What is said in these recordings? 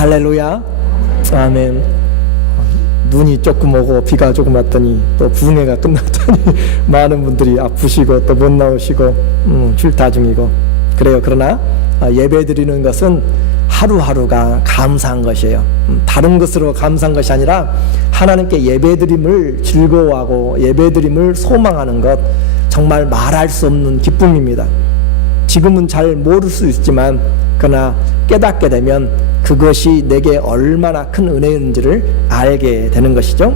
할렐루야. 아멘. 눈이 조금 오고 비가 조금 왔더니 또 부흥회가 끝났더니 많은 분들이 아프시고 또 못 나오시고 쉴타 중이고 그래요. 그러나 예배 드리는 것은 하루하루가 감사한 것이에요. 다른 것으로 감사한 것이 아니라 하나님께 예배 드림을 즐거워하고 예배 드림을 소망하는 것, 정말 말할 수 없는 기쁨입니다. 지금은 잘 모를 수 있지만 그러나 깨닫게 되면 그것이 내게 얼마나 큰 은혜인지를 알게 되는 것이죠.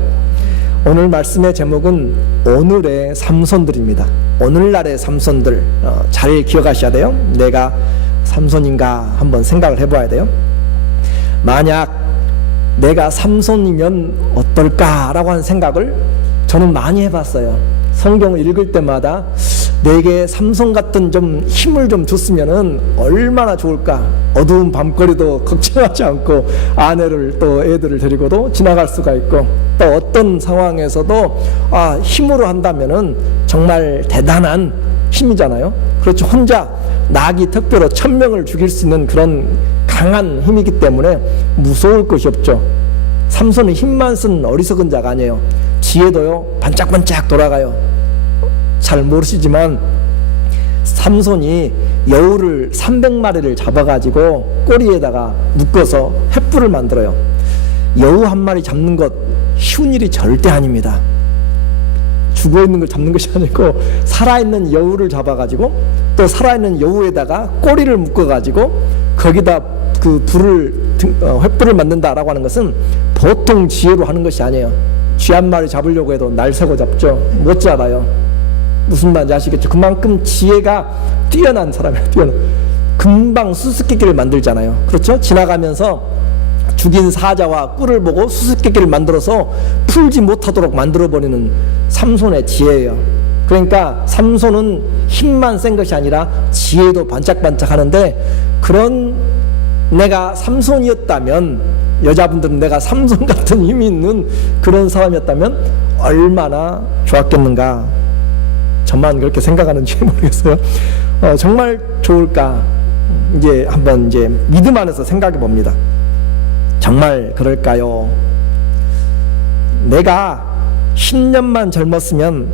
오늘 말씀의 제목은 오늘의 삼손들입니다. 오늘날의 삼손들, 잘 기억하셔야 돼요. 내가 삼손인가 한번 생각을 해봐야 돼요. 만약 내가 삼손이면 어떨까라고 하는 생각을 저는 많이 해봤어요. 성경을 읽을 때마다 내게 삼손 같은 좀 힘을 좀 줬으면은 얼마나 좋을까. 어두운 밤거리도 걱정하지 않고 아내를 또 애들을 데리고도 지나갈 수가 있고, 또 어떤 상황에서도 힘으로 한다면은 정말 대단한 힘이잖아요. 그렇죠. 혼자 나귀 특별로 1000명을 죽일 수 있는 그런 강한 힘이기 때문에 무서울 것이 없죠. 삼손은 힘만 쓴 어리석은 자가 아니에요. 지혜도요 반짝반짝 돌아가요. 잘 모르시지만 삼손이 여우를 300마리를 잡아가지고 꼬리에다가 묶어서 횃불을 만들어요. 여우 한 마리 잡는 것 쉬운 일이 절대 아닙니다. 죽어있는 걸 잡는 것이 아니고 살아있는 여우를 잡아가지고 또 살아있는 여우에다가 꼬리를 묶어가지고 거기다 그 횃불을 만든다라고 하는 것은 보통 지혜로 하는 것이 아니에요. 쥐 한 마리 잡으려고 해도 날 새고 잡죠. 못 잡아요. 무슨 말인지 아시겠죠? 그만큼 지혜가 뛰어난 사람이에요. 금방 수수께끼를 만들잖아요. 그렇죠? 지나가면서 죽인 사자와 꿀을 보고 수수께끼를 만들어서 풀지 못하도록 만들어버리는 삼손의 지혜예요. 그러니까 삼손은 힘만 센 것이 아니라 지혜도 반짝반짝 하는데, 그런 내가 삼손이었다면, 여자분들은 내가 삼손 같은 힘이 있는 그런 사람이었다면 얼마나 좋았겠는가. 저만 그렇게 생각하는지 모르겠어요. 정말 좋을까. 이제 한번 믿음 안에서 생각해 봅니다. 정말 그럴까요? 내가 10년만 젊었으면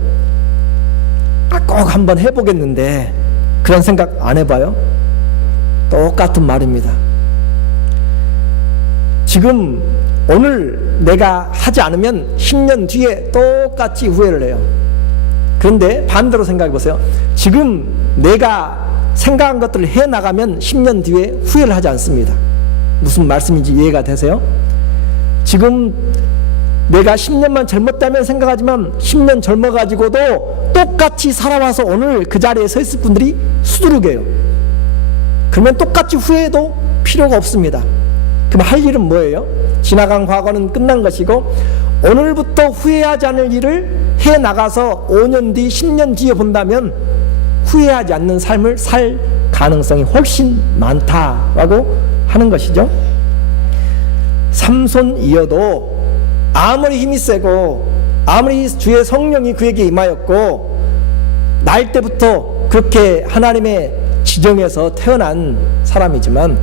꼭 한번 해보겠는데 그런 생각 안 해봐요? 똑같은 말입니다. 지금 오늘 내가 하지 않으면 10년 뒤에 똑같이 후회를 해요. 그런데 반대로 생각해 보세요. 지금 내가 생각한 것들을 해나가면 10년 뒤에 후회를 하지 않습니다. 무슨 말씀인지 이해가 되세요? 지금 내가 10년만 젊었다면 생각하지만 10년 젊어가지고도 똑같이 살아와서 오늘 그 자리에 서 있을 분들이 수두룩해요. 그러면 똑같이 후회해도 필요가 없습니다. 그럼 할 일은 뭐예요? 지나간 과거는 끝난 것이고 오늘부터 후회하지 않을 일을 해나가서 5년 뒤, 10년 뒤에 본다면 후회하지 않는 삶을 살 가능성이 훨씬 많다라고 하는 것이죠. 삼손이어도 아무리 힘이 세고 아무리 주의 성령이 그에게 임하였고 날 때부터 그렇게 하나님의 지정에서 태어난 사람이지만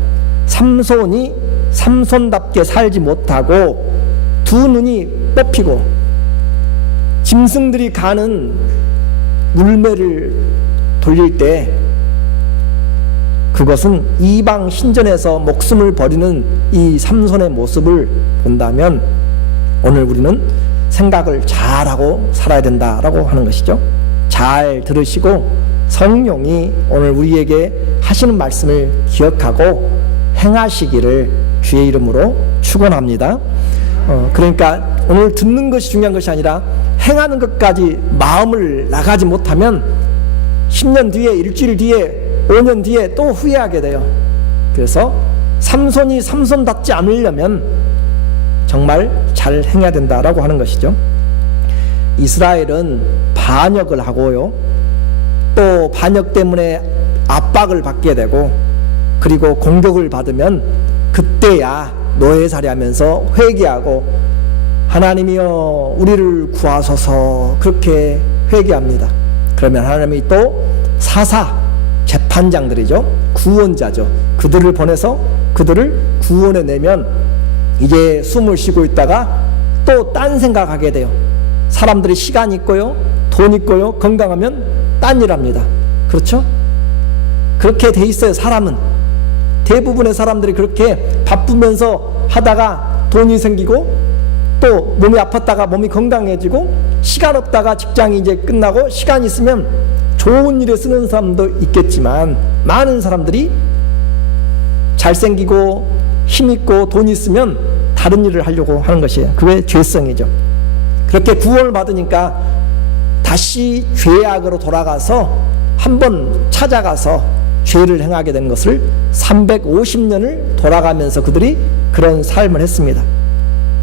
삼손이 삼손답게 살지 못하고 두 눈이 뽑히고 짐승들이 가는 물매를 돌릴 때 그것은 이방 신전에서 목숨을 버리는 이 삼손의 모습을 본다면 오늘 우리는 생각을 잘하고 살아야 된다라고 하는 것이죠. 잘 들으시고 성령이 오늘 우리에게 하시는 말씀을 기억하고 행하시기를 주의 이름으로 축원합니다. 그러니까 오늘 듣는 것이 중요한 것이 아니라 행하는 것까지 마음을 나가지 못하면 10년 뒤에, 일주일 뒤에, 5년 뒤에 또 후회하게 돼요. 그래서 삼손이 삼손답지 않으려면 정말 잘 행해야 된다라고 하는 것이죠. 이스라엘은 반역을 하고요, 또 반역 때문에 압박을 받게 되고 그리고 공격을 받으면 그때야 노예살이하면서 회개하고 하나님이여 우리를 구하소서 그렇게 회개합니다. 그러면 하나님이 또 사사 재판장들이죠. 구원자죠. 그들을 보내서 그들을 구원해내면 이제 숨을 쉬고 있다가 또 딴 생각하게 돼요. 사람들이 시간 있고요, 돈 있고요, 건강하면 딴 일 합니다. 그렇죠? 그렇게 돼 있어요. 사람은 대부분의 사람들이 그렇게 바쁘면서 하다가 돈이 생기고 또 몸이 아팠다가 몸이 건강해지고 시간 없다가 직장이 이제 끝나고 시간 있으면 좋은 일에 쓰는 사람도 있겠지만 많은 사람들이 잘생기고 힘있고 돈 있으면 다른 일을 하려고 하는 것이에요. 그게 죄성이죠. 그렇게 구원을 받으니까 다시 죄악으로 돌아가서 한번 찾아가서 죄를 행하게 된 것을 350년을 돌아가면서 그들이 그런 삶을 했습니다.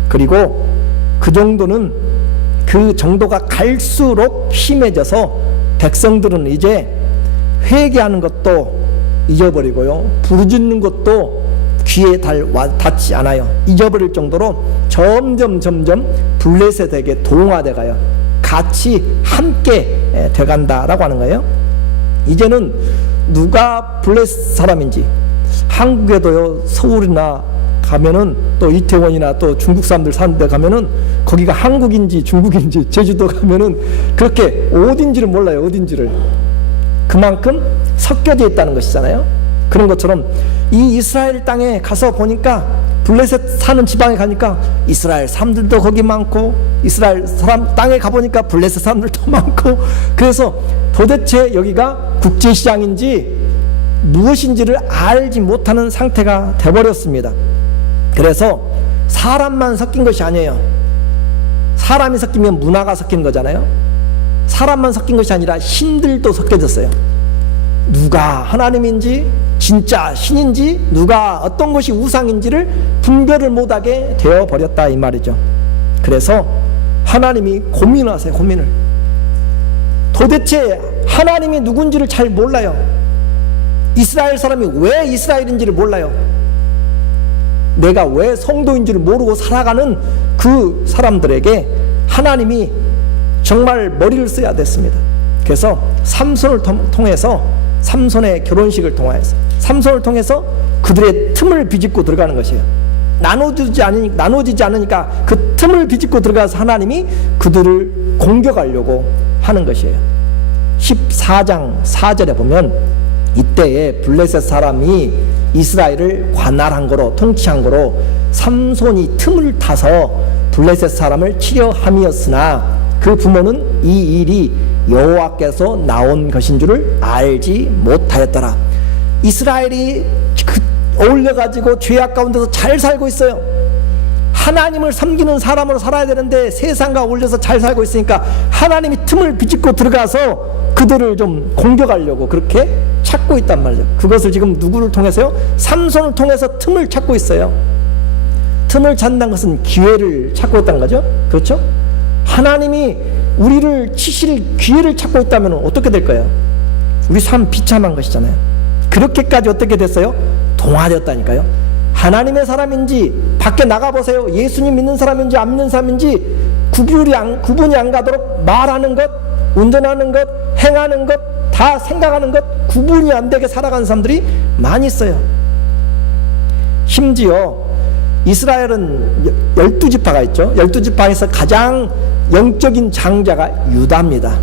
그리고 그 정도가 갈수록 심해져서 백성들은 이제 회개하는 것도 잊어버리고요, 부르짖는 것도 귀에 닿지 않아요. 잊어버릴 정도로 점점 블레셋에게 동화돼 가요. 같이 함께 돼간다라고 하는 거예요. 이제는 누가 블레셋 사람인지, 한국에도요, 서울이나 가면은 또 이태원이나 또 중국 사람들 사는 데 가면은 거기가 한국인지 중국인지, 제주도 가면은 그렇게 어딘지를 몰라요. 어딘지를. 그만큼 섞여져 있다는 것이잖아요. 그런 것처럼 이 이스라엘 땅에 가서 보니까, 블레셋 사는 지방에 가니까 이스라엘 사람들도 거기 많고, 이스라엘 사람 땅에 가보니까 블레셋 사람들도 많고, 그래서 도대체 여기가 국제시장인지 무엇인지를 알지 못하는 상태가 돼버렸습니다. 그래서 사람만 섞인 것이 아니에요. 사람이 섞이면 문화가 섞인 거잖아요. 사람만 섞인 것이 아니라 신들도 섞여졌어요. 누가 하나님인지, 진짜 신인지, 누가 어떤 것이 우상인지를 분별을 못하게 되어버렸다 이 말이죠. 그래서 하나님이 고민하세요. 고민을. 도대체 하나님이 누군지를 잘 몰라요. 이스라엘 사람이 왜 이스라엘인지를 몰라요. 내가 왜 성도인지를 모르고 살아가는 그 사람들에게 하나님이 정말 머리를 써야 됐습니다. 그래서 삼손을 통해서, 삼손의 결혼식을 통해서, 삼손을 통해서 그들의 틈을 비집고 들어가는 것이에요. 나눠지지 않으니까 그 틈을 비집고 들어가서 하나님이 그들을 공격하려고 하는 것이에요. 14장 4절에 보면 이때에 블레셋 사람이 이스라엘을 관할한 거로, 통치한 거로 삼손이 틈을 타서 블레셋 사람을 치려 함이었으나 그 부모는 이 일이 여호와께서 나온 것인 줄을 알지 못하였더라. 이스라엘이 어울려가지고 죄악 가운데서 잘 살고 있어요. 하나님을 섬기는 사람으로 살아야 되는데 세상과 어울려서 잘 살고 있으니까 하나님이 틈을 비집고 들어가서 그들을 좀 공격하려고 그렇게 찾고 있단 말이죠. 그것을 지금 누구를 통해서요? 삼손을 통해서 틈을 찾고 있어요. 틈을 찾는다는 것은 기회를 찾고 있다는 거죠. 그렇죠? 하나님이 우리를 치실 기회를 찾고 있다면 어떻게 될까요? 우리 삶 비참한 것이잖아요. 그렇게까지 어떻게 됐어요? 동화되었다니까요. 하나님의 사람인지 밖에 나가보세요. 예수님 믿는 사람인지 안 믿는 사람인지 구분이 안 가도록 말하는 것, 운전하는 것, 행하는 것, 다 생각하는 것 구분이 안 되게 살아가는 사람들이 많이 있어요. 심지어 이스라엘은 12지파가 있죠. 12지파에서 가장 영적인 장자가 유다입니다.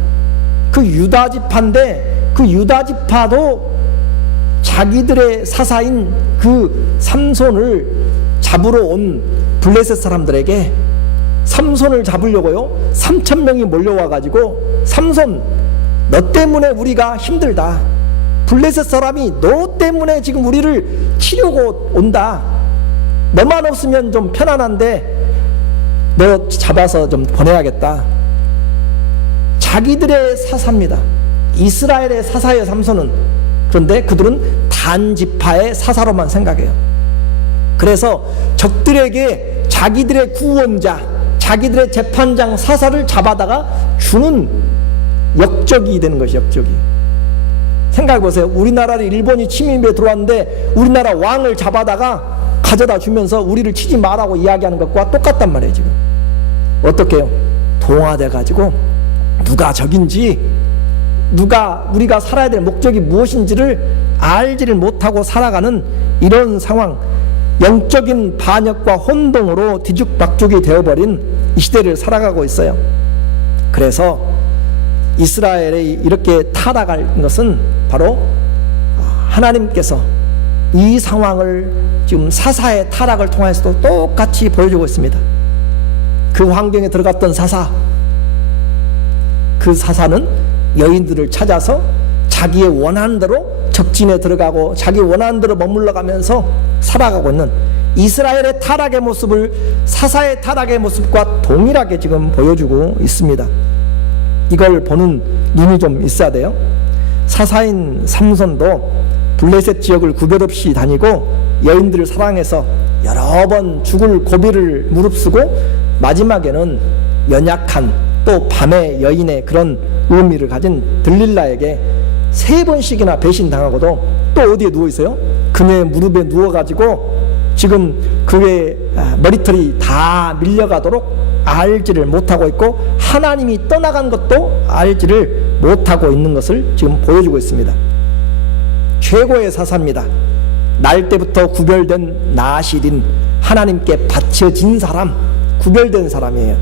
그 유다지파인데 그 유다지파도 자기들의 사사인 그 삼손을 잡으러 온 블레셋 사람들에게 삼손을 잡으려고요 3,000명이 몰려와가지고, 삼손 너 때문에 우리가 힘들다, 블레셋 사람이 너 때문에 지금 우리를 치려고 온다, 너만 없으면 좀 편안한데 너 잡아서 좀 보내야겠다. 자기들의 사사입니다. 이스라엘의 사사예요, 삼손은. 그런데 그들은 단지파의 사사로만 생각해요. 그래서 적들에게 자기들의 구원자, 자기들의 재판장 사사를 잡아다가 주는 역적이 되는 것이 역적이. 생각해보세요. 우리나라를 일본이 침입에 들어왔는데 우리나라 왕을 잡아다가 가져다 주면서 우리를 치지 마라고 이야기하는 것과 똑같단 말이에요. 지금 어떻게 해요? 동화돼 가지고 누가 적인지 우리가 살아야 될 목적이 무엇인지를 알지를 못하고 살아가는 이런 상황, 영적인 반역과 혼동으로 뒤죽박죽이 되어버린 이 시대를 살아가고 있어요. 그래서 이스라엘이 이렇게 타락한 것은 바로 하나님께서 이 상황을 지금 사사의 타락을 통해서도 똑같이 보여주고 있습니다. 그 환경에 들어갔던 사사, 그 사사는 여인들을 찾아서 자기의 원하는 대로 적진에 들어가고 자기 원하는 대로 머물러 가면서 살아가고 있는 이스라엘의 타락의 모습을 사사의 타락의 모습과 동일하게 지금 보여주고 있습니다. 이걸 보는 눈이 좀 있어야 돼요. 사사인 삼손도 블레셋 지역을 구별 없이 다니고 여인들을 사랑해서 여러 번 죽을 고비를 무릅쓰고 마지막에는 연약한 또 밤의 여인의 그런 의미를 가진 들릴라에게 3번씩이나 배신당하고도 또 어디에 누워있어요? 그녀의 무릎에 누워가지고 지금 그의 머리털이 다 밀려가도록 알지를 못하고 있고 하나님이 떠나간 것도 알지를 못하고 있는 것을 지금 보여주고 있습니다. 최고의 사사입니다. 날 때부터 구별된 나실인 하나님께 바쳐진 사람, 구별된 사람이에요.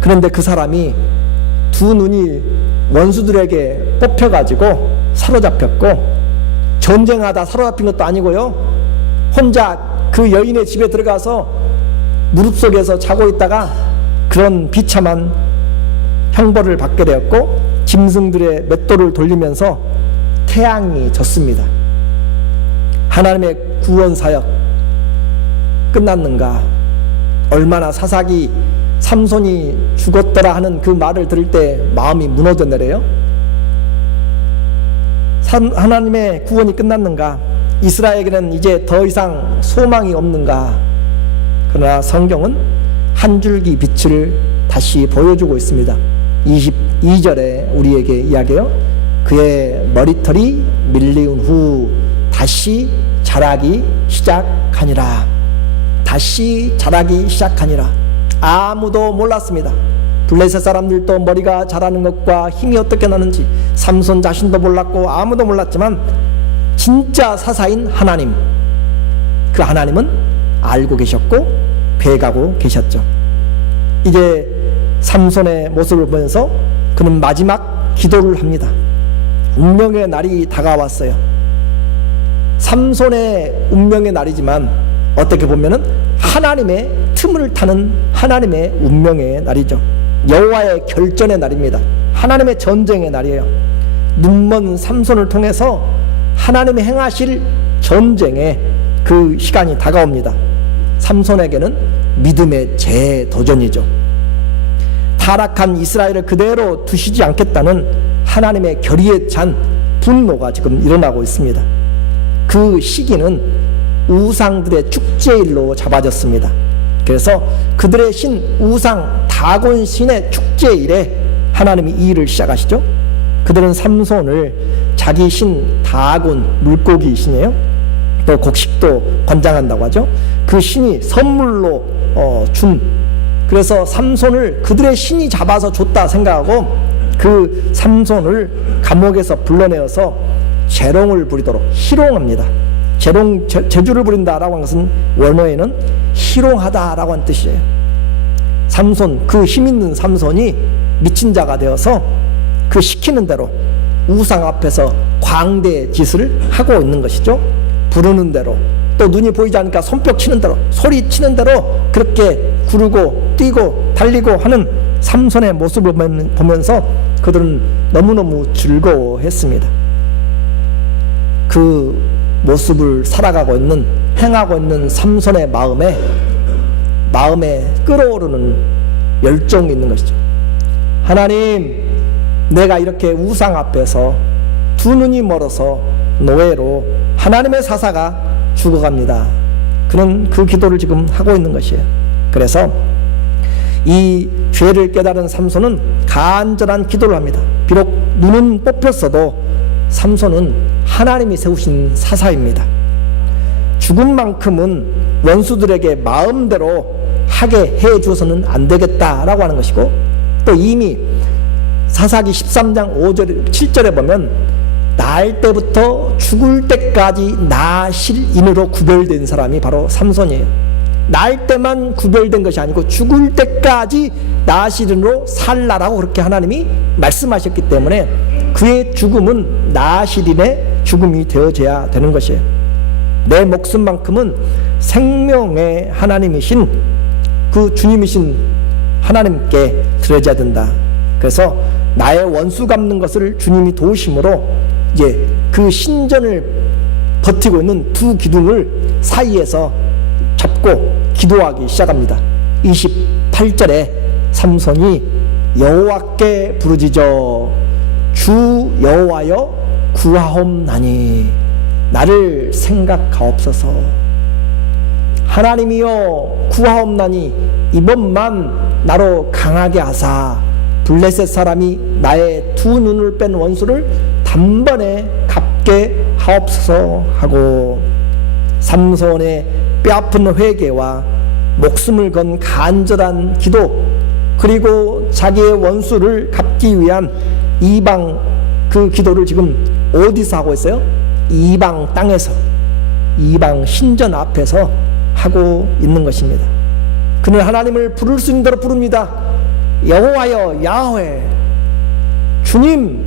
그런데 그 사람이 두 눈이 원수들에게 뽑혀가지고 사로잡혔고, 전쟁하다 사로잡힌 것도 아니고요, 혼자 그 여인의 집에 들어가서 무릎 속에서 자고 있다가 그런 비참한 형벌을 받게 되었고, 짐승들의 맷돌을 돌리면서 태양이 졌습니다. 하나님의 구원 사역 끝났는가? 얼마나 사사기 삼손이 죽었더라 하는 그 말을 들을 때 마음이 무너져 내려요. 하나님의 구원이 끝났는가? 이스라엘에게는 이제 더 이상 소망이 없는가? 그러나 성경은 한 줄기 빛을 다시 보여주고 있습니다. 22절에 우리에게 이야기해요. 그의 머리털이 밀리운 후 다시 자라기 시작하니라. 다시 자라기 시작하니라. 아무도 몰랐습니다. 블레셋 사람들도 머리가 자라는 것과 힘이 어떻게 나는지 삼손 자신도 몰랐고 아무도 몰랐지만 진짜 사사인 하나님, 그 하나님은 알고 계셨고 배가고 계셨죠. 이제 삼손의 모습을 보면서 그는 마지막 기도를 합니다. 운명의 날이 다가왔어요. 삼손의 운명의 날이지만 어떻게 보면은 하나님의 틈을 타는 하나님의 운명의 날이죠. 여호와의 결전의 날입니다. 하나님의 전쟁의 날이에요. 눈먼 삼손을 통해서 하나님이 행하실 전쟁의 그 시간이 다가옵니다. 삼손에게는 믿음의 재도전이죠. 타락한 이스라엘을 그대로 두시지 않겠다는 하나님의 결의에 찬 분노가 지금 일어나고 있습니다. 그 시기는 우상들의 축제일로 잡아졌습니다. 그래서 그들의 신 우상 다곤 신의 축제일에 하나님이 이 일을 시작하시죠. 그들은 삼손을 자기 신 다곤, 물고기 신이에요. 또 곡식도 관장한다고 하죠. 그 신이 선물로 그래서 삼손을 그들의 신이 잡아서 줬다 생각하고 그 삼손을 감옥에서 불러내어서 재롱을 부리도록 희롱합니다. 재주를 부린다라고 하는 것은 원어에는 희롱하다라고 하는 뜻이에요. 삼손, 그 힘있는 삼손이 미친 자가 되어서 그 시키는 대로 우상 앞에서 광대 짓을 하고 있는 것이죠. 부르는 대로, 또 눈이 보이지 않으니까 손뼉 치는 대로, 소리 치는 대로 그렇게 구르고 뛰고 달리고 하는 삼손의 모습을 보면서 그들은 너무너무 즐거워했습니다. 그 모습을 살아가고 있는, 행하고 있는 삼손의 마음에 끓어오르는 열정이 있는 것이죠. 하나님, 내가 이렇게 우상 앞에서 두 눈이 멀어서 노예로 하나님의 사사가 죽어갑니다. 그런 그 기도를 지금 하고 있는 것이에요. 그래서 이 죄를 깨달은 삼손은 간절한 기도를 합니다. 비록 눈은 뽑혔어도 삼손은 하나님이 세우신 사사입니다. 죽은 만큼은 원수들에게 마음대로 하게 해 주어서는 안 되겠다라고 하는 것이고, 또 이미 사사기 13장 5절 7절에 보면 날 때부터 죽을 때까지 나실인으로 구별된 사람이 바로 삼손이에요. 날 때만 구별된 것이 아니고 죽을 때까지 나실인으로 살라라고 그렇게 하나님이 말씀하셨기 때문에 그의 죽음은 나실인의 죽음이 되어져야 되는 것이에요. 내 목숨만큼은 생명의 하나님이신 그 주님이신 하나님께 드려져야 된다. 그래서 나의 원수 갚는 것을 주님이 도우심으로 이제 그 신전을 버티고 있는 두 기둥을 사이에서 잡고 기도하기 시작합니다. 28절에 삼손이 여호와께 부르짖어 주 여호와여 구하옵나니 나를 생각하옵소서. 하나님이여 구하옵나니 이번만 나로 강하게 하사 블레셋 사람이 나의 두 눈을 뺀 원수를 단번에 갚게 하옵소서 하고 삼손의 뼈아픈 회개와 목숨을 건 간절한 기도, 그리고 자기의 원수를 갚기 위한 이방 그 기도를 지금 어디서 하고 있어요? 이방 땅에서, 이방 신전 앞에서 하고 있는 것입니다. 그는 하나님을 부를 수 있는 대로 부릅니다. 여호와여 야훼, 주님,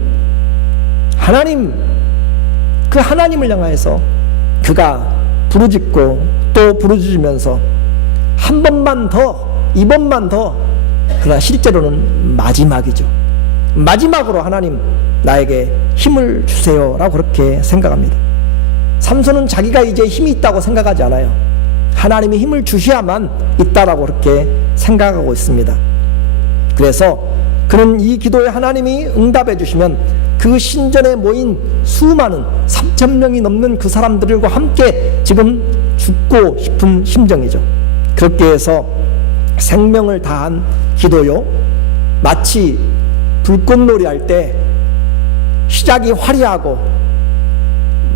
하나님, 그 하나님을 향하여서 그가 부르짖고 또 부르짖으면서 한 번만 더, 이번만 더, 그러나 실제로는 마지막이죠. 마지막으로 하나님 나에게 힘을 주세요 라고 그렇게 생각합니다. 삼손은 자기가 이제 힘이 있다고 생각하지 않아요. 하나님이 힘을 주셔야만 있다라고 그렇게 생각하고 있습니다. 그래서 그는 이 기도에 하나님이 응답해 주시면 그 신전에 모인 수많은 3,000명이 넘는 그 사람들과 함께 지금 죽고 싶은 심정이죠. 그렇게 해서 생명을 다한 기도요, 마치 불꽃놀이 할 때 시작이 화려하고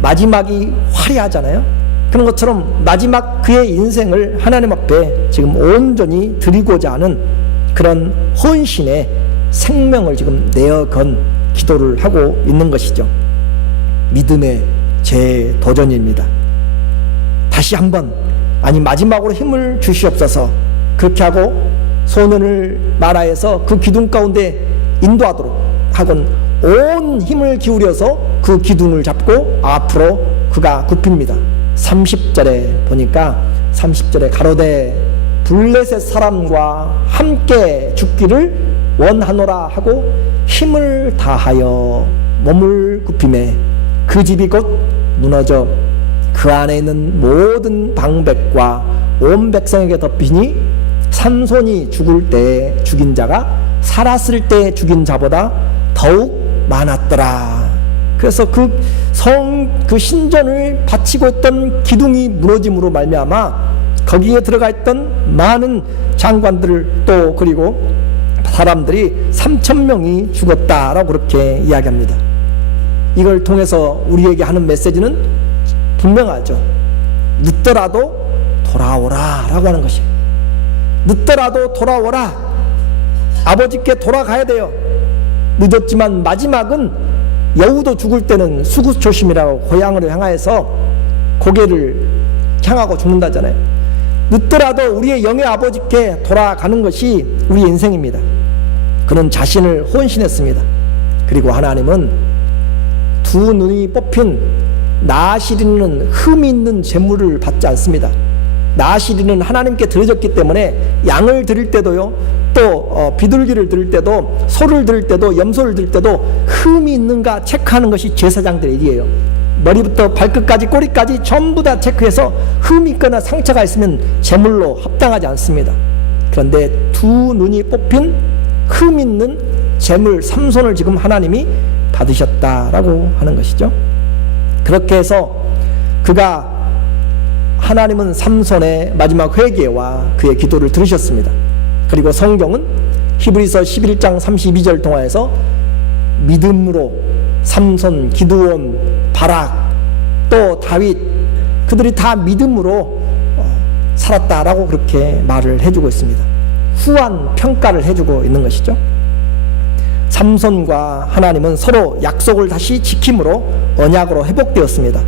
마지막이 화려하잖아요. 그런 것처럼 마지막 그의 인생을 하나님 앞에 지금 온전히 드리고자 하는 그런 헌신의 생명을 지금 내어건 기도를 하고 있는 것이죠. 믿음의 재도전입니다. 다시 한번, 아니 마지막으로 힘을 주시옵소서. 그렇게 하고 소년을 마라에서 그 기둥 가운데 인도하도록 하곤 온 힘을 기울여서 그 기둥을 잡고 앞으로 그가 굽힙니다. 30절에 보니까 30절에 가로되 블레셋 사람과 함께 죽기를 원하노라 하고 힘을 다하여 몸을 굽히매 그 집이 곧 무너져 그 안에 있는 모든 방백과 온 백성에게 덮이니 삼손이 죽을 때에 죽인 자가 살았을 때 죽인 자보다 더욱 많았더라. 그래서 그 신전을 바치고 있던 기둥이 무너짐으로 말미암아 거기에 들어가 있던 많은 장관들 또 그리고 사람들이 3,000명이 죽었다라고 그렇게 이야기합니다. 이걸 통해서 우리에게 하는 메시지는 분명하죠. 늦더라도 돌아오라 라고 하는 것이에요. 늦더라도 돌아오라. 아버지께 돌아가야 돼요. 늦었지만 마지막은 여우도 죽을 때는 수구초심이라고 고향을 향하여서 고개를 향하고 죽는다잖아요. 늦더라도 우리의 영의 아버지께 돌아가는 것이 우리 인생입니다. 그는 자신을 헌신했습니다. 그리고 하나님은 두 눈이 뽑힌 나아시리는 흠이 있는 제물을 받지 않습니다. 나아시리는 하나님께 드려졌기 때문에 양을 드릴 때도요, 또 비둘기를 드릴 때도, 소를 드릴 때도, 염소를 드릴 때도 흠이 있는가 체크하는 것이 제사장들의 일이에요. 머리부터 발끝까지 꼬리까지 전부 다 체크해서 흠이 있거나 상처가 있으면 제물로 합당하지 않습니다. 그런데 두 눈이 뽑힌 흠 있는 제물 삼손을 지금 하나님이 받으셨다라고 하는 것이죠. 그렇게 해서 하나님은 삼손의 마지막 회개와 그의 기도를 들으셨습니다. 그리고 성경은 히브리서 11장 32절 통하여서 믿음으로 삼손, 기드온, 바락, 또 다윗, 그들이 다 믿음으로 살았다라고 그렇게 말을 해주고 있습니다. 후한 평가를 해주고 있는 것이죠. 삼손과 하나님은 서로 약속을 다시 지킴으로 언약으로 회복되었습니다.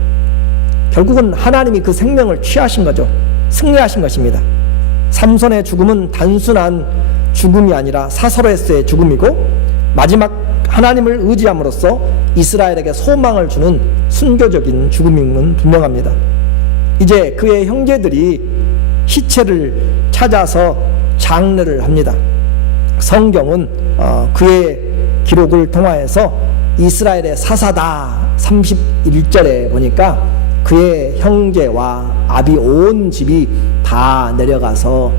결국은 하나님이 그 생명을 취하신 거죠. 승리하신 것입니다. 삼손의 죽음은 단순한 죽음이 아니라 사설에서의 죽음이고, 마지막 하나님을 의지함으로써 이스라엘에게 소망을 주는 순교적인 죽음임은 분명합니다. 이제 그의 형제들이 시체를 찾아서 장례를 합니다. 성경은 그의 기록을 통하여서 이스라엘의 사사다 31절에 보니까 그의 형제와 아비 온 집이 다 내려가서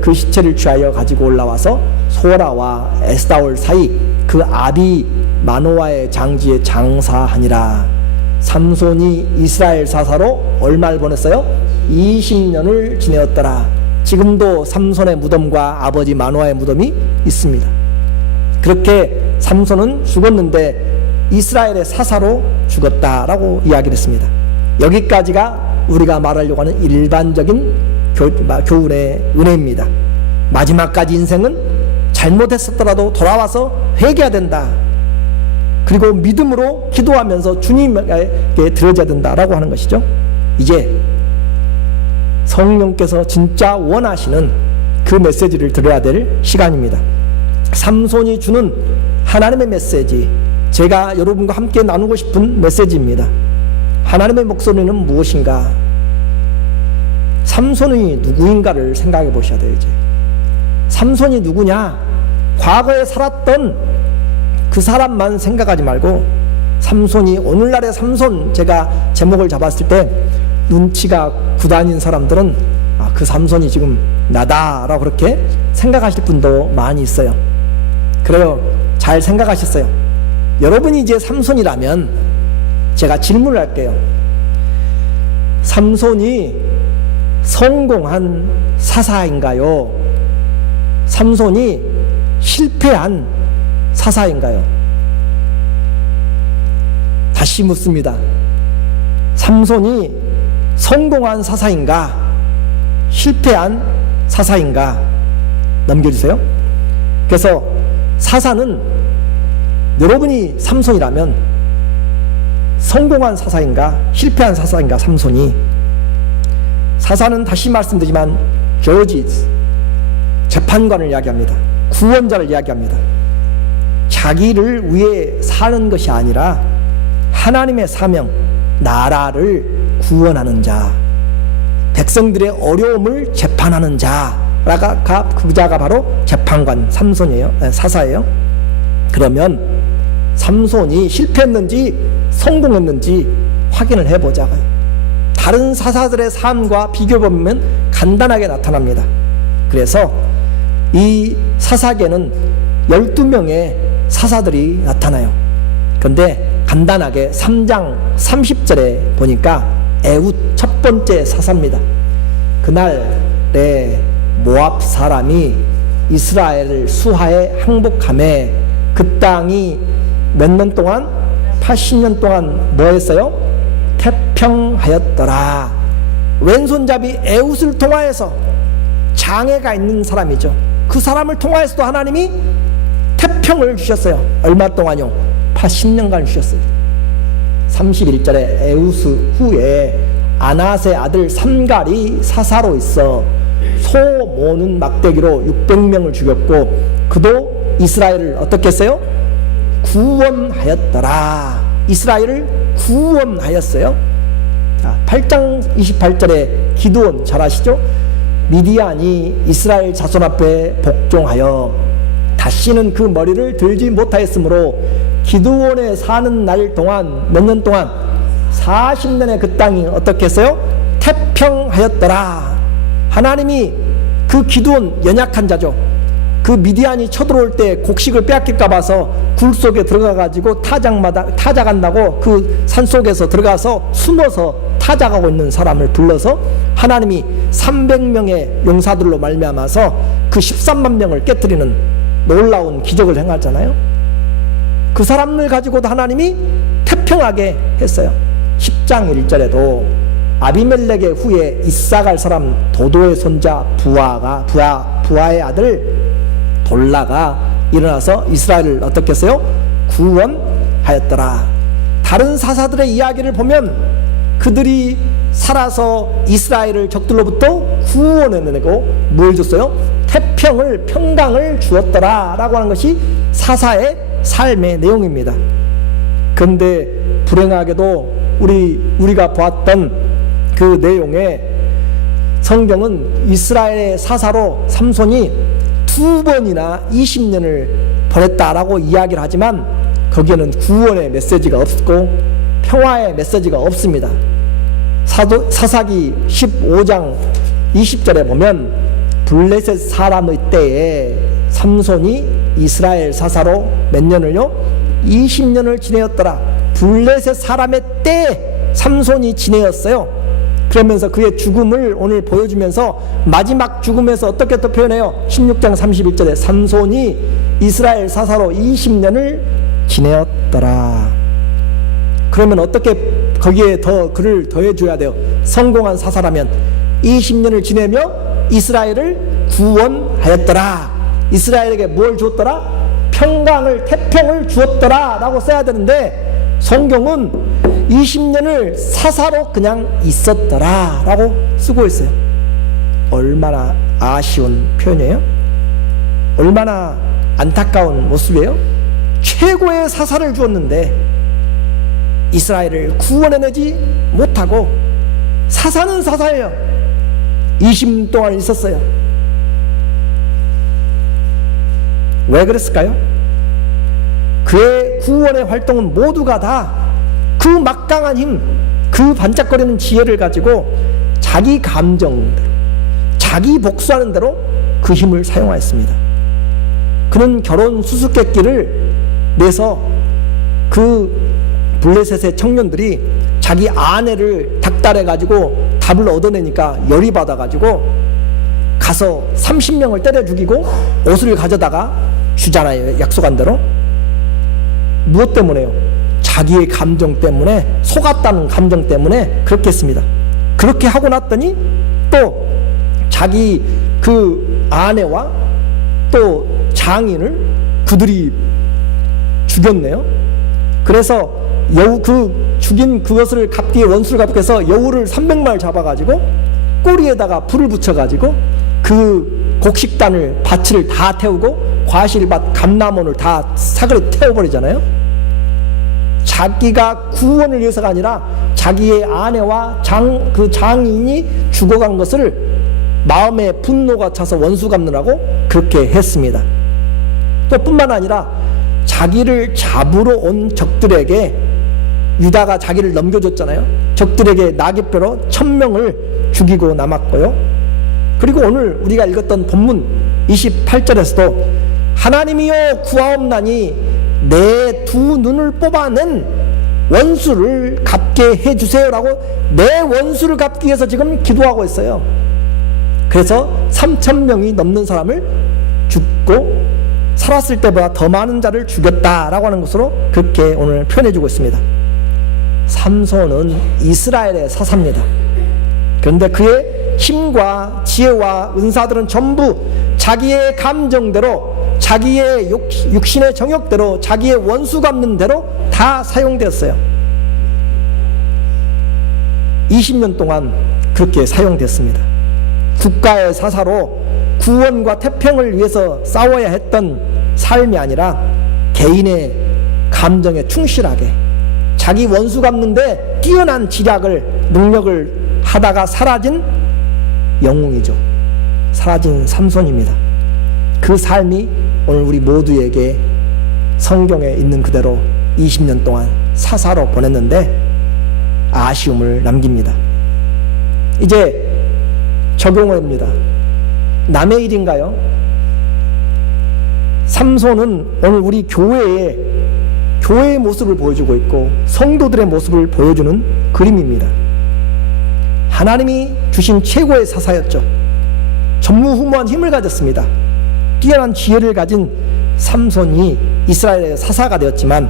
그 시체를 취하여 가지고 올라와서 소라와 에스다올 사이 그 아비 마노아의 장지에 장사하니라. 삼손이 이스라엘 사사로 얼마를 보냈어요? 20년을 지내었더라. 지금도 삼손의 무덤과 아버지 마노아의 무덤이 있습니다. 그렇게 삼손은 죽었는데 이스라엘의 사사로 죽었다라고 이야기를 했습니다. 여기까지가 우리가 말하려고 하는 일반적인 교훈의 은혜입니다. 마지막까지 인생은 잘못했었더라도 돌아와서 회개해야 된다. 그리고 믿음으로 기도하면서 주님에게 드려져야 된다라고 하는 것이죠. 이제 성령께서 진짜 원하시는 그 메시지를 들어야 될 시간입니다. 삼손이 주는 하나님의 메시지, 제가 여러분과 함께 나누고 싶은 메시지입니다. 하나님의 목소리는 무엇인가? 삼손이 누구인가를 생각해 보셔야 돼요. 이제 삼손이 누구냐? 과거에 살았던 그 사람만 생각하지 말고, 삼손이 오늘날의 삼손, 제가 제목을 잡았을 때 눈치가 굳어진 사람들은 그 삼손이 지금 나다라고 그렇게 생각하실 분도 많이 있어요. 그래요. 잘 생각하셨어요. 여러분이 이제 삼손이라면 제가 질문을 할게요. 삼손이 성공한 사사인가요? 삼손이 실패한 사사인가요? 다시 묻습니다. 삼손이 성공한 사사인가? 실패한 사사인가? 넘겨주세요. 그래서 사사는, 여러분이 삼손이라면 성공한 사사인가? 실패한 사사인가? 삼손이. 사사는 다시 말씀드리지만 저지스, 재판관을 이야기합니다. 구원자를 이야기합니다. 자기를 위해 사는 것이 아니라 하나님의 사명, 나라를 구원하는 자, 백성들의 어려움을 재판하는 자가, 그 자가 바로 재판관 삼손이에요. 사사예요. 그러면 삼손이 실패했는지 성공했는지 확인을 해보자고요. 다른 사사들의 삶과 비교해보면 간단하게 나타납니다. 그래서 이 사사계는 12명의 사사들이 나타나요. 그런데 간단하게 3장 30절에 보니까 에훗 첫 번째 사사입니다. 그날에 모압 사람이 이스라엘을 수하에 항복하매 그 땅이 몇 년 동안? 80년 동안 뭐 했어요? 태평하였더라. 왼손잡이 에훗을 통하여서, 장애가 있는 사람이죠. 그 사람을 통하여서도 하나님이 태평을 주셨어요. 얼마 동안요? 80년간 주셨어요. 31절에 에훗 후에 아낫의 아들 삼갈이 사사로 있어 소 모는 막대기로 600명을 죽였고 그도 이스라엘을 어떻게 했어요? 구원하였더라. 이스라엘을 구원하였어요. 8장 28절에 기드온, 잘 아시죠? 미디안이 이스라엘 자손 앞에 복종하여 다시는 그 머리를 들지 못하였으므로 기드온에 사는 날 동안, 몇 년 동안? 40년의 그 땅이 어떻게 했어요? 태평하였더라. 하나님이 그 기드온, 연약한 자죠. 그 미디안이 쳐들어올 때 곡식을 빼앗길까 봐서 굴 속에 들어가 가지고 타작한다고 그 산속에서 들어가서 숨어서 타작하고 있는 사람을 불러서 하나님이 300명의 용사들로 말미암아서 그 13만 명을 깨뜨리는 놀라운 기적을 행하잖아요. 그 사람을 가지고도 하나님이 태평하게 했어요. 10장 1절에도 아비멜렉의 후에 이사갈 사람 도도의 손자 부하의 아들 돌라가 일어나서 이스라엘을 어떻게 했어요? 구원하였더라. 다른 사사들의 이야기를 보면 그들이 살아서 이스라엘을 적들로부터 구원해내고 뭘 줬어요? 태평을, 평강을 주었더라 라고 하는 것이 사사의 삶의 내용입니다. 그런데 불행하게도 우리가 보았던 그 내용에 성경은 이스라엘의 사사로 삼손이 2번이나 20년을 보냈다라고 이야기를 하지만 거기에는 구원의 메시지가 없고 평화의 메시지가 없습니다. 사사기 15장 20절에 보면 블레셋 사람의 때에 삼손이 이스라엘 사사로 몇 년을요? 20년을 지내었더라. 블레셋 사람의 때에 삼손이 지내었어요. 그러면서 그의 죽음을 오늘 보여주면서 마지막 죽음에서 어떻게 또 표현해요? 16장 31절에 삼손이 이스라엘 사사로 20년을 지내었더라. 그러면 어떻게 거기에 더 글을 더해줘야 돼요? 성공한 사사라면 20년을 지내며 이스라엘을 구원하였더라. 이스라엘에게 뭘 주었더라? 평강을, 태평을 주었더라 라고 써야 되는데 성경은 20년을 사사로 그냥 있었더라 라고 쓰고 있어요. 얼마나 아쉬운 표현이에요? 얼마나 안타까운 모습이에요? 최고의 사사를 주었는데 이스라엘을 구원해내지 못하고, 사사는 사사예요. 20년 동안 있었어요. 왜 그랬을까요? 그의 구원의 활동은 모두가 다 그 막강한 힘, 그 반짝거리는 지혜를 가지고 자기 감정대로, 자기 복수하는 대로 그 힘을 사용하였습니다. 그는 결혼 수수께끼를 내서 그 블레셋의 청년들이 자기 아내를 닥달해 가지고 답을 얻어내니까 열이 받아 가지고 가서 30명을 때려 죽이고 옷을 가져다가 주잖아요. 약속한 대로. 무엇 때문에요? 자기의 감정 때문에, 속았다는 감정 때문에 그렇게 했습니다. 그렇게 하고 났더니 또 자기 그 아내와 또 장인을 그들이 죽였네요. 그래서 여우, 그 죽인 그것을 갚기 위해 원수를 갚기 위해서 여우를 300마리를 잡아가지고 꼬리에다가 불을 붙여가지고 그 곡식단을, 밭을 다 태우고 과실밭, 감람원을 다 사거리 태워버리잖아요. 자기가 구원을 위해서가 아니라 자기의 아내와 그 장인이 죽어간 것을 마음에 분노가 차서 원수 갚느라고 그렇게 했습니다. 또 뿐만 아니라 자기를 잡으러 온 적들에게, 유다가 자기를 넘겨줬잖아요. 적들에게 나귀뼈로 1000명을 죽이고 남았고요. 그리고 오늘 우리가 읽었던 본문 28절에서도 하나님이여 구하옵나니 내 두 눈을 뽑아낸 원수를 갚게 해주세요라고 내 원수를 갚기 위해서 지금 기도하고 있어요. 그래서 3000명이 넘는 사람을 죽고 살았을 때보다 더 많은 자를 죽였다라고 하는 것으로 그렇게 오늘 표현해주고 있습니다. 삼손은 이스라엘의 사사입니다. 그런데 그의 힘과 지혜와 은사들은 전부 자기의 감정대로, 자기의 육신의 정욕대로, 자기의 원수 갚는 대로 다 사용되었어요. 20년 동안 그렇게 사용됐습니다. 국가의 사사로 구원과 태평을 위해서 싸워야 했던 삶이 아니라 개인의 감정에 충실하게 자기 원수 갚는데 뛰어난 지략을, 능력을 하다가 사라진 영웅이죠. 사라진 삼손입니다. 그 삶이 오늘 우리 모두에게 성경에 있는 그대로 20년 동안 사사로 보냈는데 아쉬움을 남깁니다. 이제 적용입니다. 남의 일인가요? 삼손은 오늘 우리 교회의 모습을 보여주고 있고 성도들의 모습을 보여주는 그림입니다. 하나님이 주신 최고의 사사였죠. 전무후무한 힘을 가졌습니다. 뛰어난 지혜를 가진 삼손이 이스라엘의 사사가 되었지만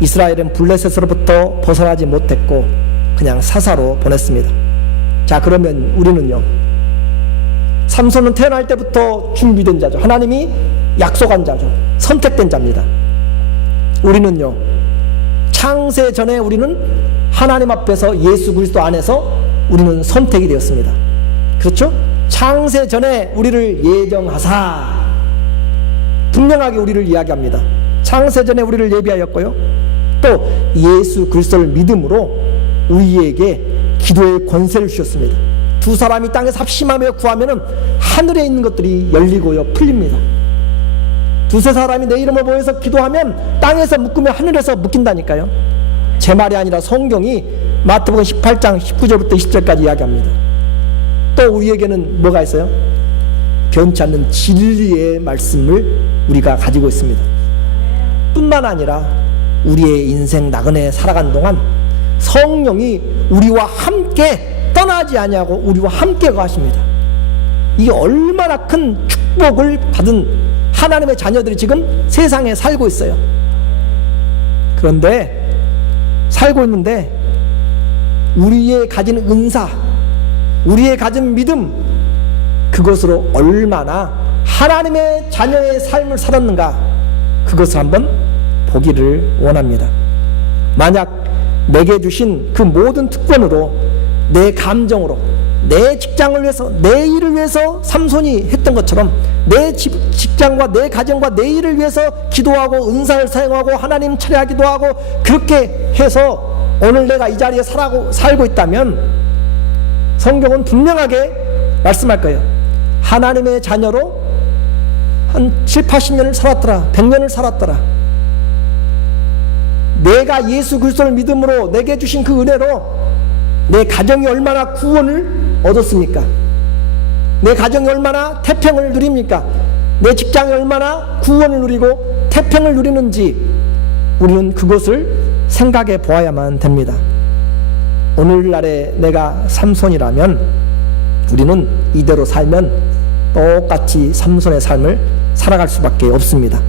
이스라엘은 블레셋으로부터 벗어나지 못했고 그냥 사사로 보냈습니다. 자, 그러면 우리는요? 삼손은 태어날 때부터 준비된 자죠. 하나님이 약속한 자죠. 선택된 자입니다. 우리는요, 창세 전에 우리는 하나님 앞에서 예수 그리스도 안에서 우리는 선택이 되었습니다. 그렇죠? 창세 전에 우리를 예정하사, 분명하게 우리를 이야기합니다. 창세 전에 우리를 예비하였고요, 또 예수 그리스도를 믿음으로 우리에게 기도의 권세를 주셨습니다. 두 사람이 땅에서 합심하며 구하면은 하늘에 있는 것들이 열리고요 풀립니다. 두세 사람이 내 이름을 모여서 기도하면 땅에서 묶으면 하늘에서 묶인다니까요. 제 말이 아니라 성경이 마태복음 18장 19절부터 20절까지 이야기합니다. 또 우리에게는 뭐가 있어요? 변치 않는 진리의 말씀을 우리가 가지고 있습니다. 뿐만 아니라 우리의 인생 나그네 살아간 동안 성령이 우리와 함께 떠나지 아니하고 우리와 함께 가십니다. 이게 얼마나 큰 축복을 받은 하나님의 자녀들이 지금 세상에 살고 있어요. 그런데 살고 있는데 우리의 가진 은사, 우리의 가진 믿음, 그것으로 얼마나 하나님의 자녀의 삶을 살았는가, 그것을 한번 보기를 원합니다. 만약 내게 주신 그 모든 특권으로, 내 감정으로, 내 직장을 위해서, 내 일을 위해서 삼손이 했던 것처럼 내 직장과 내 가정과 내 일을 위해서 기도하고 은사를 사용하고 하나님 찬양하기도 하고 그렇게 해서 오늘 내가 이 자리에 살고 있다면 성경은 분명하게 말씀할 거예요. 하나님의 자녀로 한 7, 80년을 살았더라, 100년을 살았더라. 내가 예수 그리스도를 믿음으로 내게 주신 그 은혜로 내 가정이 얼마나 구원을 얻었습니까? 내 가정이 얼마나 태평을 누립니까? 내 직장이 얼마나 구원을 누리고 태평을 누리는지 우리는 그것을 생각해 보아야만 됩니다. 오늘날에 내가 삼손이라면 우리는 이대로 살면 똑같이 삼손의 삶을 살아갈 수밖에 없습니다.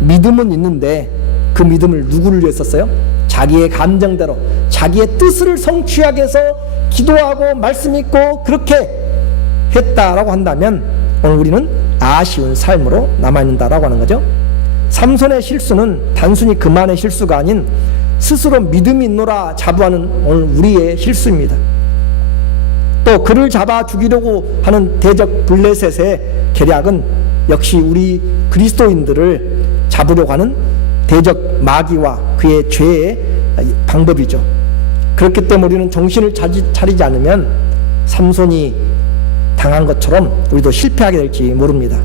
믿음은 있는데 그 믿음을 누구를 위해 썼어요? 자기의 감정대로 자기의 뜻을 성취하기 위해서 기도하고 말씀 읽고 그렇게 했다라고 한다면 오늘 우리는 아쉬운 삶으로 남아있는다라고 하는 거죠. 삼손의 실수는 단순히 그만의 실수가 아닌 스스로 믿음이 있노라 자부하는 오늘 우리의 실수입니다. 또 그를 잡아 죽이려고 하는 대적 블레셋의 계략은 역시 우리 그리스도인들을 잡으려고 하는 대적 마귀와 그의 죄의 방법이죠. 그렇기 때문에 우리는 정신을 차리지 않으면 삼손이 당한 것처럼 우리도 실패하게 될지 모릅니다.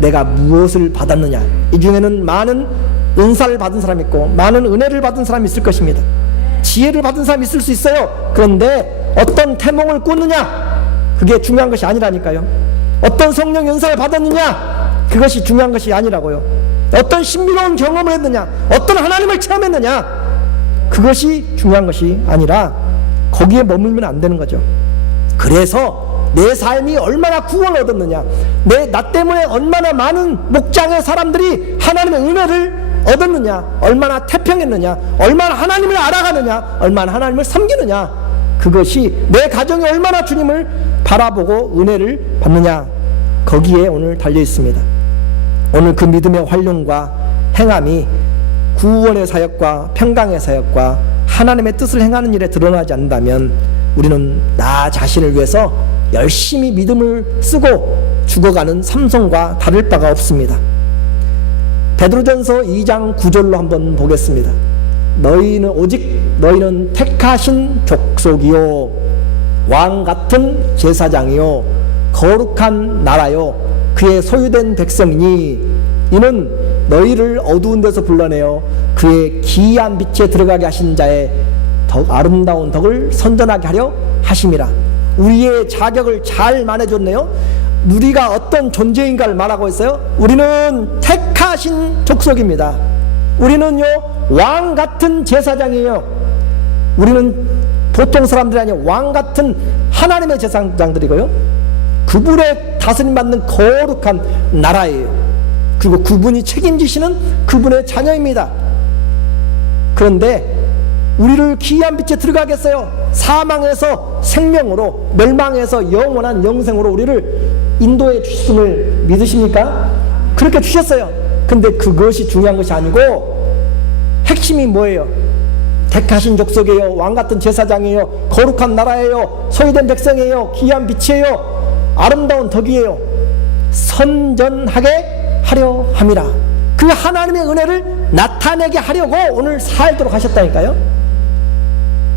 내가 무엇을 받았느냐, 이 중에는 많은 은사를 받은 사람이 있고 많은 은혜를 받은 사람이 있을 것입니다. 지혜를 받은 사람이 있을 수 있어요. 그런데 어떤 태몽을 꿨느냐, 그게 중요한 것이 아니라니까요. 어떤 성령 연사를 받았느냐, 그것이 중요한 것이 아니라고요. 어떤 신비로운 경험을 했느냐, 어떤 하나님을 체험했느냐, 그것이 중요한 것이 아니라 거기에 머물면 안 되는 거죠. 그래서 내 삶이 얼마나 구원을 얻었느냐, 나 때문에 얼마나 많은 목장의 사람들이 하나님의 은혜를 얻었느냐, 얼마나 태평했느냐, 얼마나 하나님을 알아가느냐, 얼마나 하나님을 섬기느냐, 그것이 내 가정이 얼마나 주님을 바라보고 은혜를 받느냐, 거기에 오늘 달려 있습니다. 오늘 그 믿음의 활용과 행함이 구원의 사역과 평강의 사역과 하나님의 뜻을 행하는 일에 드러나지 않는다면 우리는 나 자신을 위해서 열심히 믿음을 쓰고 죽어가는 삼손과 다를 바가 없습니다. 베드로전서 2장 9절로 한번 보겠습니다. 너희는 택하신 족속이요 왕같은 제사장이요 거룩한 나라요 그의 소유된 백성이니 이는 너희를 어두운 데서 불러내어 그의 기이한 빛에 들어가게 하신 자의 아름다운 덕을 선전하게 하려 하심이라. 우리의 자격을 잘 말해줬네요. 우리가 어떤 존재인가를 말하고 있어요. 우리는 택하신 족속입니다. 우리는요 왕같은 제사장이에요. 우리는 보통 사람들이 아니에요. 왕같은 하나님의 제사장들이고요, 그분의 다스림 받는 거룩한 나라예요. 그리고 그분이 책임지시는 그분의 자녀입니다. 그런데 우리를 기이한 빛에 들어가겠어요? 사망에서 생명으로, 멸망에서 영원한 영생으로 우리를 인도해 주심을 믿으십니까? 그렇게 주셨어요. 근데 그것이 중요한 것이 아니고 핵심이 뭐예요? 택하신 족속이에요. 왕같은 제사장이에요. 거룩한 나라예요. 소유된 백성이에요. 귀한 빛이에요. 아름다운 덕이에요. 선전하게 하려 함이라. 그 하나님의 은혜를 나타내게 하려고 오늘 살도록 하셨다니까요.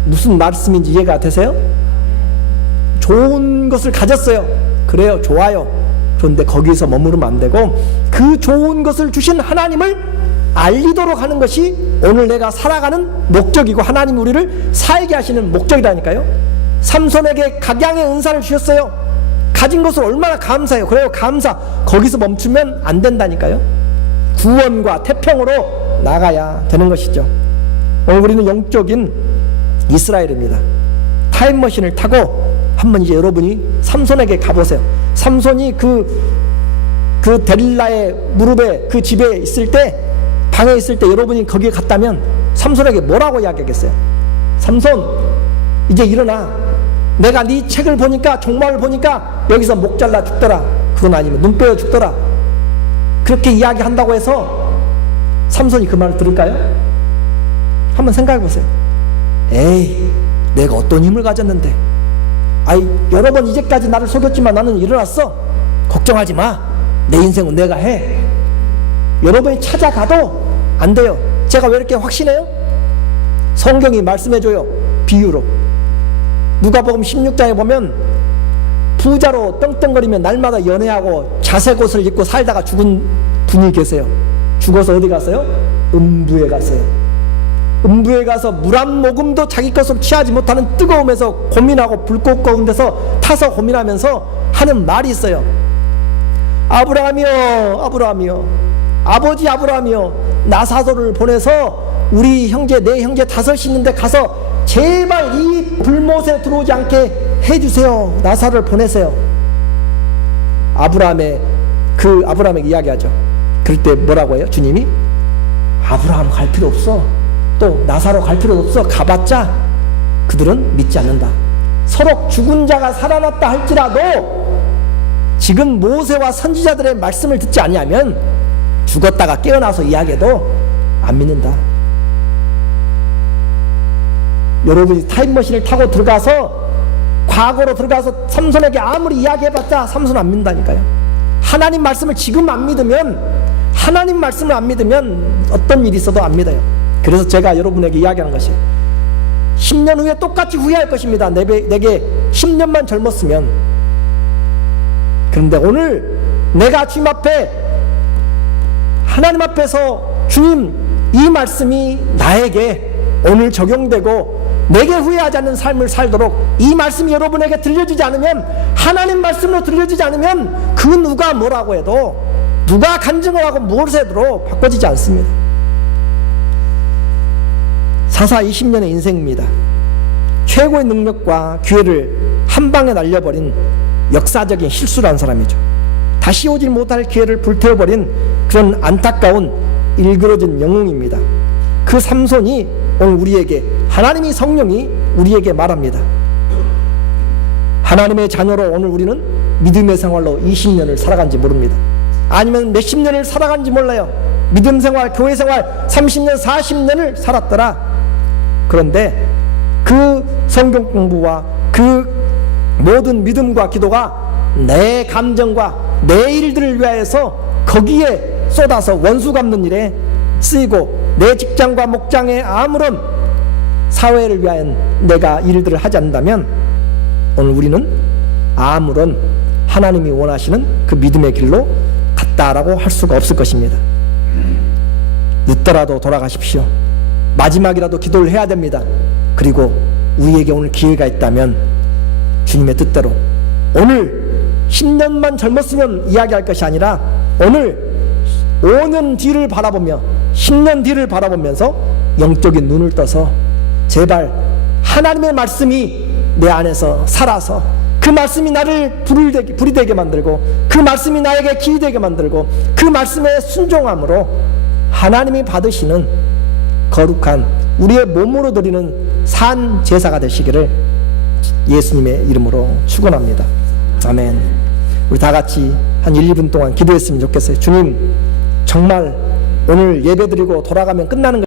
무슨 말씀인지 이해가 되세요? 좋은 것을 가졌어요. 그래요, 좋아요. 그런데 거기서 머무르면 안 되고 그 좋은 것을 주신 하나님을 알리도록 하는 것이 오늘 내가 살아가는 목적이고 하나님 우리를 살게 하시는 목적이라니까요. 삼손에게 각양의 은사를 주셨어요. 가진 것을 얼마나 감사해요. 그래요, 감사. 거기서 멈추면 안 된다니까요. 구원과 태평으로 나가야 되는 것이죠. 오늘 우리는 영적인 이스라엘입니다. 타임머신을 타고 한번 이제 여러분이 삼손에게 가보세요. 삼손이 그 데릴라의 무릎에 그 집에 있을 때, 방에 있을 때 여러분이 거기에 갔다면 삼손에게 뭐라고 이야기하겠어요? 삼손, 이제 일어나. 내가 네 책을 보니까, 종말을 보니까 여기서 목 잘라 죽더라. 그건 아니면 눈 빼어 죽더라. 그렇게 이야기한다고 해서 삼손이 그 말을 들을까요? 한번 생각해 보세요. 에이, 내가 어떤 힘을 가졌는데, 아이, 여러 번 이제까지 나를 속였지만 나는 일어났어. 걱정하지 마. 내 인생은 내가 해. 여러분이 찾아가도 안 돼요. 제가 왜 이렇게 확신해요? 성경이 말씀해줘요. 비유로. 누가복음 16장에 보면 부자로 떵떵거리며 날마다 연애하고 자색 옷을 입고 살다가 죽은 분이 계세요. 죽어서 어디 갔어요? 음부에 갔어요. 음부에 가서 물 한 모금도 자기 것으로 취하지 못하는 뜨거움에서 고민하고 불꽃 가운데서 타서 고민하면서 하는 말이 있어요. 아브라함이여, 아브라함이여, 아버지 아브라함이여, 나사도를 보내서 우리 형제, 내 형제 다섯이 있는데 가서 제발 이 불못에 들어오지 않게 해주세요. 나사를 보내세요. 아브라함에게 이야기하죠. 그럴 때 뭐라고 해요? 주님이 아브라함 갈 필요 없어. 또 나사로 갈 필요 없어. 가봤자 그들은 믿지 않는다. 서로 죽은 자가 살아났다 할지라도 지금 모세와 선지자들의 말씀을 듣지 아니하면 죽었다가 깨어나서 이야기해도 안 믿는다. 여러분이 타임머신을 타고 들어가서 과거로 들어가서 삼손에게 아무리 이야기해봤자 삼손 안 믿는다니까요. 하나님 말씀을 지금 안 믿으면, 하나님 말씀을 안 믿으면 어떤 일이 있어도 안 믿어요. 그래서 제가 여러분에게 이야기하는 것이 10년 후에 똑같이 후회할 것입니다. 내게 10년만 젊었으면. 그런데 오늘 내가 주님 앞에, 하나님 앞에서 주님, 이 말씀이 나에게 오늘 적용되고 내게 후회하지 않는 삶을 살도록 이 말씀이 여러분에게 들려지지 않으면, 하나님 말씀으로 들려지지 않으면 그 누가 뭐라고 해도, 누가 간증을 하고 무엇을 해도 바꿔지지 않습니다. 사사 20년의 인생입니다. 최고의 능력과 기회를 한 방에 날려버린 역사적인 실수를 한 사람이죠. 다시 오지 못할 기회를 불태워버린 그런 안타까운 일그러진 영웅입니다. 그 삼손이 오늘 우리에게, 하나님이, 성령이 우리에게 말합니다. 하나님의 자녀로 오늘 우리는 믿음의 생활로 20년을 살아간지 모릅니다. 아니면 몇십 년을 살아간지 몰라요. 믿음 생활, 교회 생활 30년, 40년을 살았더라. 그런데 그 성경 공부와 그 모든 믿음과 기도가 내 감정과 내 일들을 위하여서 거기에 쏟아서 원수 갚는 일에 쓰이고, 내 직장과 목장에 아무런 사회를 위하여 내가 일들을 하지 않는다면 오늘 우리는 아무런 하나님이 원하시는 그 믿음의 길로 갔다라고 할 수가 없을 것입니다. 늦더라도 돌아가십시오. 마지막이라도 기도를 해야 됩니다. 그리고 우리에게 오늘 기회가 있다면 주님의 뜻대로 오늘 10년만 젊었으면 이야기할 것이 아니라 오늘 5년 뒤를 바라보며 10년 뒤를 바라보면서 영적인 눈을 떠서 제발 하나님의 말씀이 내 안에서 살아서 그 말씀이 나를 불이 되게 만들고, 그 말씀이 나에게 길이 되게 만들고, 그 말씀에 순종함으로 하나님이 받으시는 거룩한 우리의 몸으로 드리는 산 제사가 되시기를 예수님의 이름으로 축원합니다. 아멘. 우리 다 같이 한 1, 2분 동안 기도했으면 좋겠어요. 주님, 정말 오늘 예배드리고 돌아가면 끝나는